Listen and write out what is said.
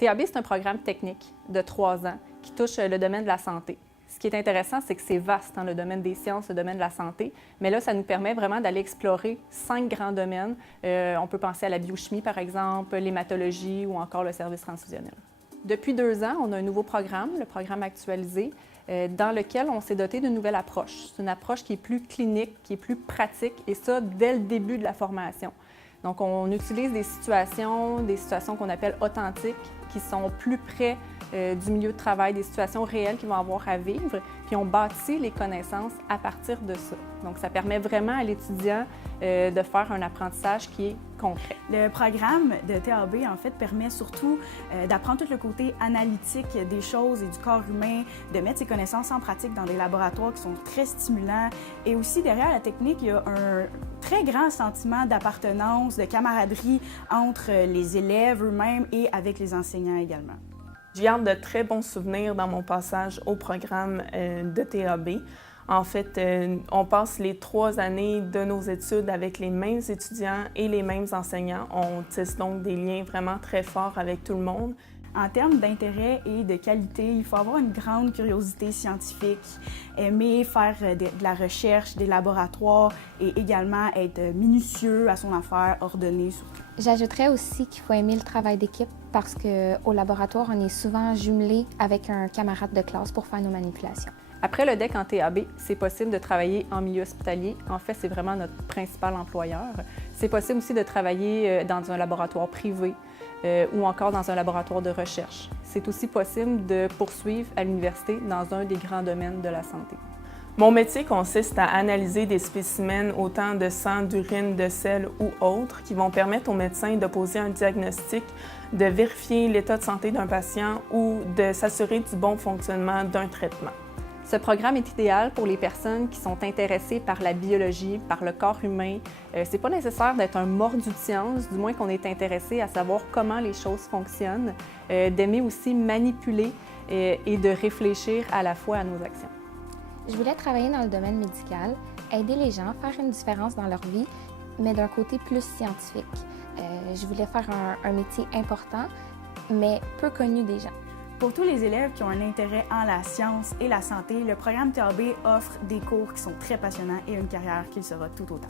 TAB, c'est un programme technique de 3 ans qui touche le domaine de la santé. Ce qui est intéressant, c'est que c'est vaste dans le domaine des sciences, le domaine de la santé, mais là, ça nous permet vraiment d'aller explorer 5 grands domaines. On peut penser à la biochimie, par exemple, l'hématologie ou encore le service transfusionnel. Depuis 2 ans, on a un nouveau programme, le programme actualisé, dans lequel on s'est doté d'une nouvelle approche. C'est une approche qui est plus clinique, qui est plus pratique, et ça, dès le début de la formation. Donc, on utilise des situations qu'on appelle authentiques, qui sont plus près du milieu de travail, des situations réelles qu'ils vont avoir à vivre, puis on bâtit les connaissances à partir de ça. Donc, ça permet vraiment à l'étudiant de faire un apprentissage qui est concret. Le programme de TAB, en fait, permet surtout d'apprendre tout le côté analytique des choses et du corps humain, de mettre ses connaissances en pratique dans des laboratoires qui sont très stimulants. Et aussi, derrière la technique, il y a un très grand sentiment d'appartenance, de camaraderie entre les élèves eux-mêmes et avec les enseignants également. Je garde de très bons souvenirs dans mon passage au programme de TAB. En fait, on passe les 3 années de nos études avec les mêmes étudiants et les mêmes enseignants. On tisse donc des liens vraiment très forts avec tout le monde. En termes d'intérêt et de qualité, il faut avoir une grande curiosité scientifique, aimer faire de la recherche, des laboratoires et également être minutieux à son affaire, ordonné surtout. J'ajouterais aussi qu'il faut aimer le travail d'équipe parce qu'au laboratoire, on est souvent jumelé avec un camarade de classe pour faire nos manipulations. Après le DEC en TAB, c'est possible de travailler en milieu hospitalier. En fait, c'est vraiment notre principal employeur. C'est possible aussi de travailler dans un laboratoire privé ou encore dans un laboratoire de recherche. C'est aussi possible de poursuivre à l'université dans un des grands domaines de la santé. Mon métier consiste à analyser des spécimens autant de sang, d'urine, de sel ou autres qui vont permettre aux médecins de poser un diagnostic, de vérifier l'état de santé d'un patient ou de s'assurer du bon fonctionnement d'un traitement. Ce programme est idéal pour les personnes qui sont intéressées par la biologie, par le corps humain. C'est pas nécessaire d'être un mordu de science, du moins qu'on est intéressé à savoir comment les choses fonctionnent, d'aimer aussi manipuler et de réfléchir à la fois à nos actions. Je voulais travailler dans le domaine médical, aider les gens, faire une différence dans leur vie, mais d'un côté plus scientifique. Je voulais faire un métier important, mais peu connu des gens. Pour tous les élèves qui ont un intérêt en la science et la santé, le programme TAB offre des cours qui sont très passionnants et une carrière qui le sera tout autant.